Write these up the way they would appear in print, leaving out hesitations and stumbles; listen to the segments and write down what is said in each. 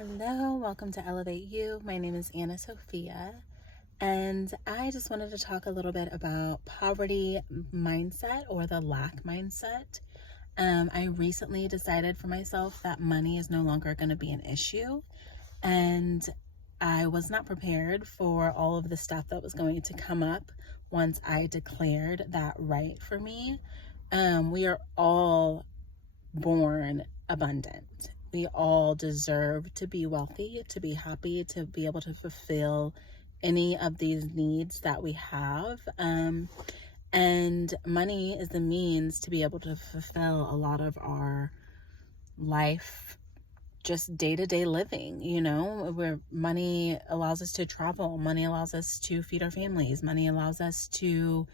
Hello, welcome to Elevate You. My name is Anna Sophia, and I just wanted to talk a little bit about poverty mindset or the lack mindset. I recently decided for myself that money is no longer going to be an issue, and I was not prepared for all of the stuff that was going to come up once I declared that right for me. We are all born abundant. We all deserve to be wealthy, to be happy, to be able to fulfill any of these needs that we have. And money is the means to be able to fulfill a lot of our life, just day-to-day living, where money allows us to travel, money allows us to feed our families, money allows us to,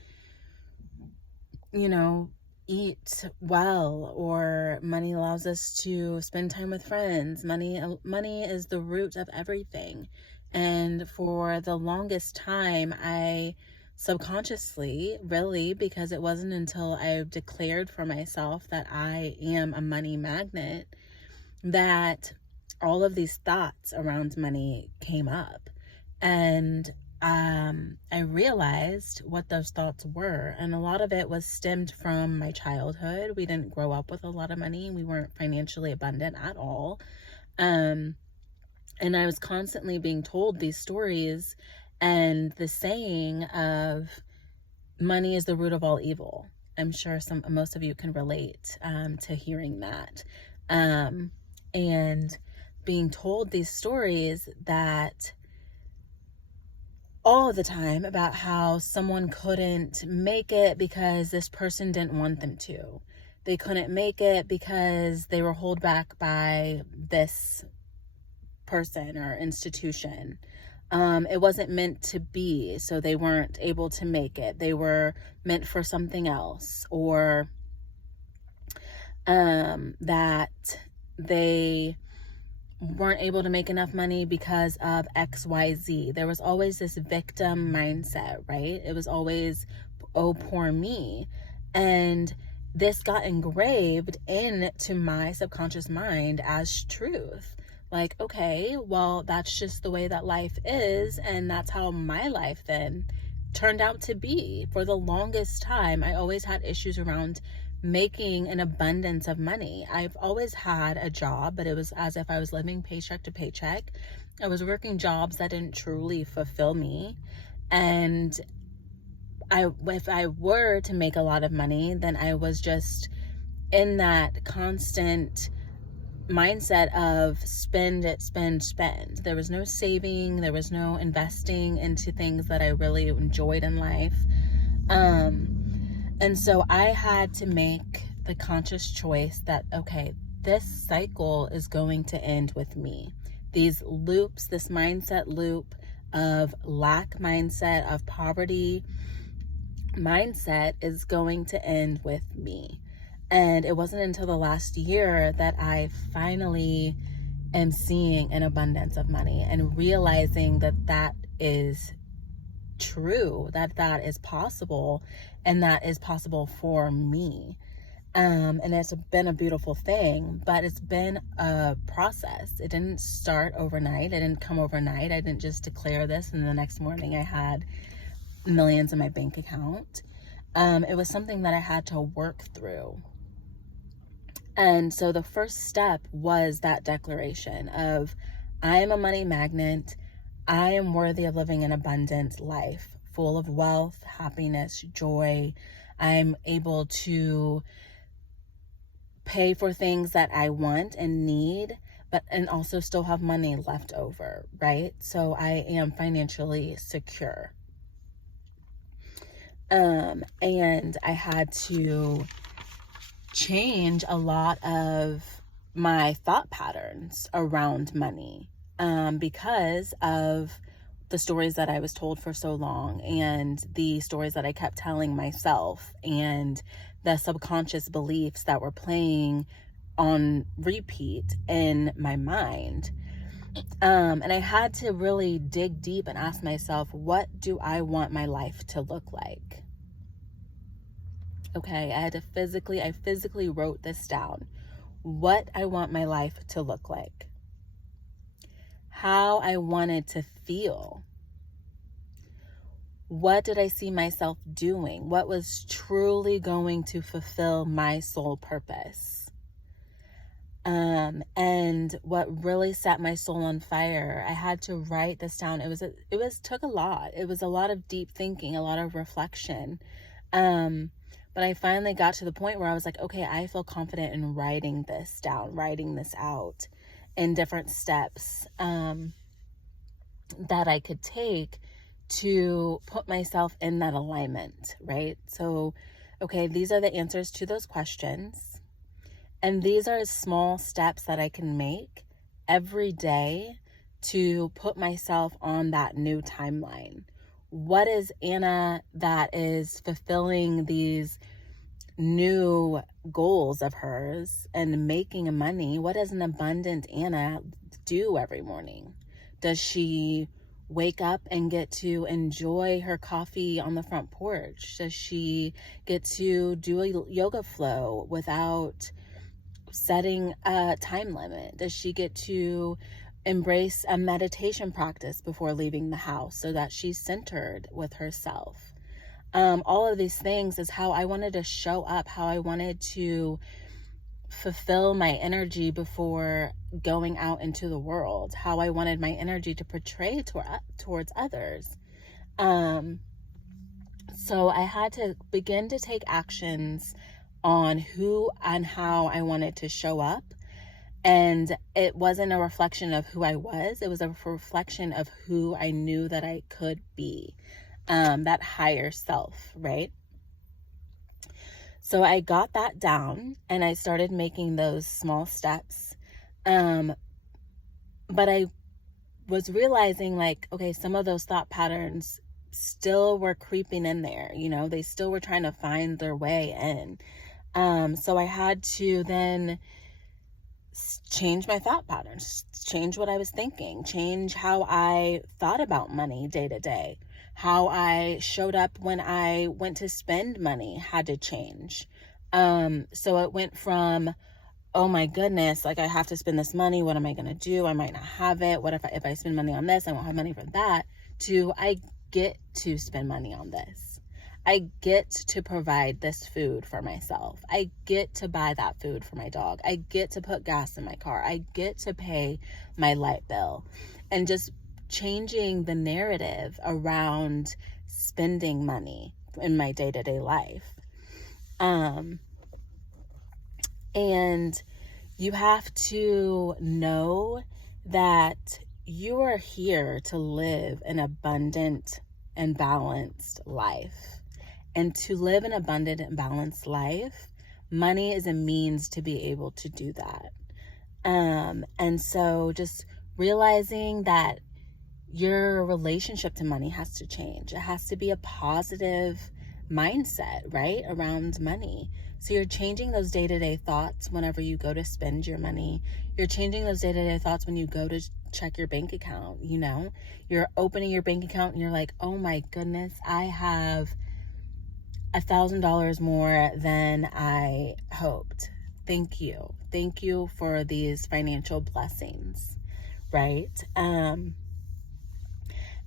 eat well, or money allows us to spend time with friends. Money is the root of everything. And for the longest time, I subconsciously, really, because it wasn't until I declared for myself that I am a money magnet, that all of these thoughts around money came up. And I realized what those thoughts were. And a lot of it was stemmed from my childhood. We didn't grow up with a lot of money. We weren't financially abundant at all. And I was constantly being told these stories and the saying of money is the root of all evil. I'm sure most of you can relate to hearing that. And being told these stories that all the time about how someone couldn't make it because this person didn't want them to. They couldn't make it because they were held back by this person or institution. It wasn't meant to be, so they weren't able to make it. They were meant for something else, or that they weren't able to make enough money because of XYZ. There was always this victim mindset, right? It was always, oh, poor me. And this got engraved into my subconscious mind as truth. Like, okay, well, that's just the way that life is, and that's how my life then turned out to be. For the longest time, I always had issues around making an abundance of money. I've always had a job, but it was as if I was living paycheck to paycheck. I was working jobs that didn't truly fulfill me. And if I were to make a lot of money, then I was just in that constant mindset of spend it, spend. There was no saving. There was no investing into things that I really enjoyed in life. And so I had to make the conscious choice that, okay, this cycle is going to end with me. These loops, this mindset loop of lack mindset, of poverty mindset is going to end with me. And it wasn't until the last year that I finally am seeing an abundance of money and realizing that that is true, that is possible, and that is possible for me. And it's been a beautiful thing, but it's been a process. It didn't start overnight. It didn't come overnight. I didn't just declare this and the next morning I had millions in my bank account. It was something that I had to work through. And so the first step was that declaration of, I am a money magnet. I am worthy of living an abundant life, full of wealth, happiness, joy. I'm able to pay for things that I want and need, and also still have money left over, right? So I am financially secure. And I had to change a lot of my thought patterns around money. Because of the stories that I was told for so long, and the stories that I kept telling myself, and the subconscious beliefs that were playing on repeat in my mind. And I had to really dig deep and ask myself, what do I want my life to look like? Okay, I physically wrote this down. What I want my life to look like. how I wanted to feel. What did I see myself doing? What was truly going to fulfill my soul purpose? And what really set my soul on fire, I had to write this down. Took a lot. It was a lot of deep thinking, a lot of reflection. But I finally got to the point where I was like, okay, I feel confident in writing this down, writing this out in different steps, that I could take to put myself in that alignment, right? So, okay, these are the answers to those questions. And these are small steps that I can make every day to put myself on that new timeline. What is Anna that is fulfilling these new goals of hers and making money? What does an abundant Anna do every morning? Does she wake up and get to enjoy her coffee on the front porch? Does she get to do a yoga flow without setting a time limit? Does she get to embrace a meditation practice before leaving the house so that she's centered with herself? All of these things is how I wanted to show up, how I wanted to fulfill my energy before going out into the world, how I wanted my energy to portray towards others. So I had to begin to take actions on who and how I wanted to show up. And it wasn't a reflection of who I was. It was a reflection of who I knew that I could be, that higher self, right? So I got that down and I started making those small steps. But I was realizing like, okay, some of those thought patterns still were creeping in there. You know, they still were trying to find their way in. So I had to then change my thought patterns, change what I was thinking, change how I thought about money day to day. How I showed up when I went to spend money had to change. So it went from, oh my goodness, like I have to spend this money. What am I going to do? I might not have it. What if I spend money on this? I won't have money for that. To I get to spend money on this. I get to provide this food for myself. I get to buy that food for my dog. I get to put gas in my car. I get to pay my light bill. And just changing the narrative around spending money in my day-to-day life. And you have to know that you are here to live an abundant and balanced life. And to live an abundant and balanced life, money is a means to be able to do that. And so just realizing that your relationship to money has to change. It has to be a positive mindset, right, around money. So you're changing those day-to-day thoughts whenever you go to spend your money. You're changing those day-to-day thoughts when you go to check your bank account, you know. You're opening your bank account and you're like, oh my goodness, I have $1,000 more than I hoped. Thank you. Thank you for these financial blessings, right?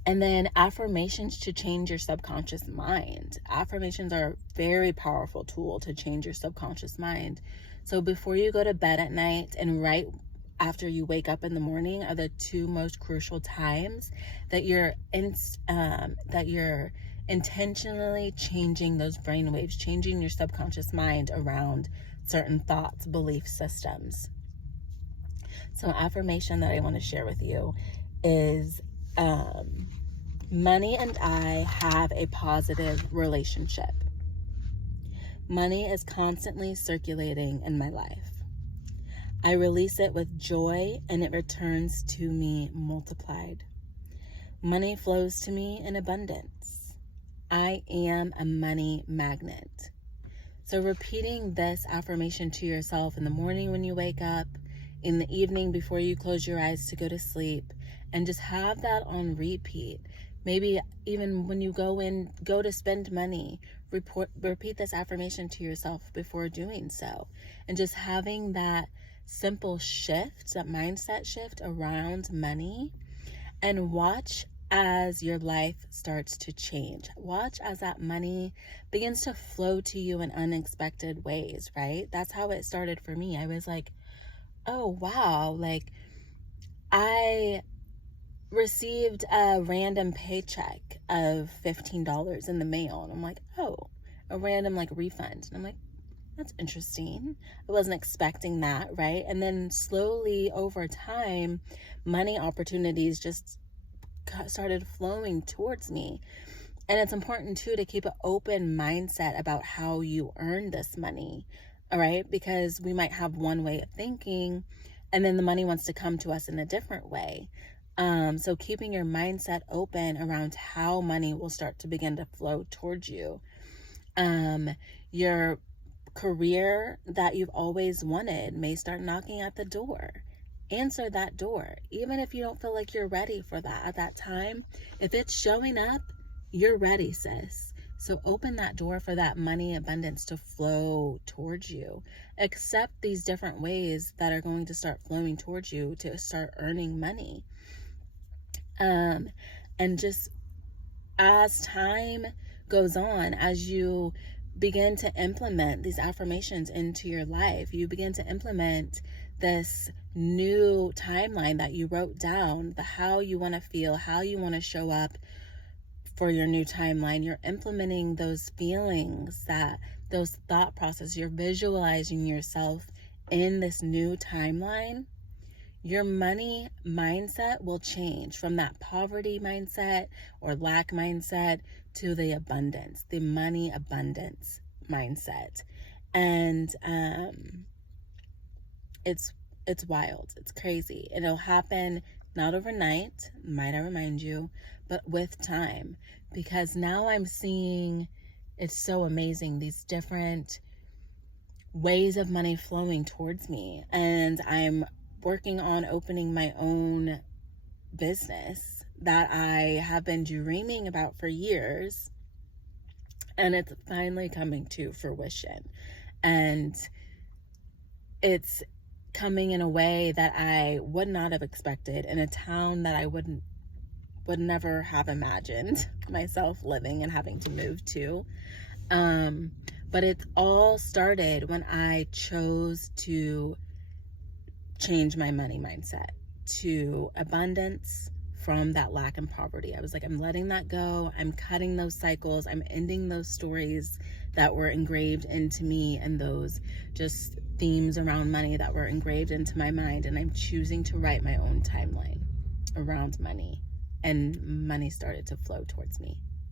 And then affirmations to change your subconscious mind. Affirmations are a very powerful tool to change your subconscious mind. So before you go to bed at night and right after you wake up in the morning are the two most crucial times that you're intentionally changing those brainwaves, changing your subconscious mind around certain thoughts, belief systems. So an affirmation that I want to share with you is, money and I have a positive relationship. Money is constantly circulating in my life. I release it with joy and it returns to me multiplied. Money flows to me in abundance. I am a money magnet. So repeating this affirmation to yourself in the morning when you wake up, in the evening before you close your eyes to go to sleep, and just have that on repeat. Maybe even when you go to spend money, repeat this affirmation to yourself before doing so. And just having that simple shift, that mindset shift around money, and watch as your life starts to change. Watch as that money begins to flow to you in unexpected ways, right? That's how it started for me. I was like, oh, wow, like I received a random paycheck of $15 in the mail. And I'm like, oh, a random like refund. And I'm like, that's interesting. I wasn't expecting that, right? And then slowly over time, money opportunities just started flowing towards me. And it's important too to keep an open mindset about how you earn this money, all right? Because we might have one way of thinking, and then the money wants to come to us in a different way. So keeping your mindset open around how money will start to begin to flow towards you. Your career that you've always wanted may start knocking at the door. Answer that door, even if you don't feel like you're ready for that at that time. If it's showing up, you're ready, sis. So open that door for that money abundance to flow towards you. Accept these different ways that are going to start flowing towards you to start earning money. And just as time goes on, as you begin to implement these affirmations into your life, you begin to implement this new timeline that you wrote down, the how you want to feel, how you want to show up for your new timeline. You're implementing those feelings, those thought processes, you're visualizing yourself in this new timeline. Your money mindset will change from that poverty mindset or lack mindset to the abundance, the money abundance mindset. And it's wild. It's crazy. It'll happen not overnight, might I remind you, but with time. Because now I'm seeing, it's so amazing, these different ways of money flowing towards me. And I'm working on opening my own business that I have been dreaming about for years, and it's finally coming to fruition. And it's coming in a way that I would not have expected, in a town that I would never have imagined myself living and having to move to. But it all started when I chose to change my money mindset to abundance from that lack and poverty. I was like, I'm letting that go. I'm cutting those cycles. I'm ending those stories that were engraved into me and those just themes around money that were engraved into my mind. And I'm choosing to write my own timeline around money. And money started to flow towards me.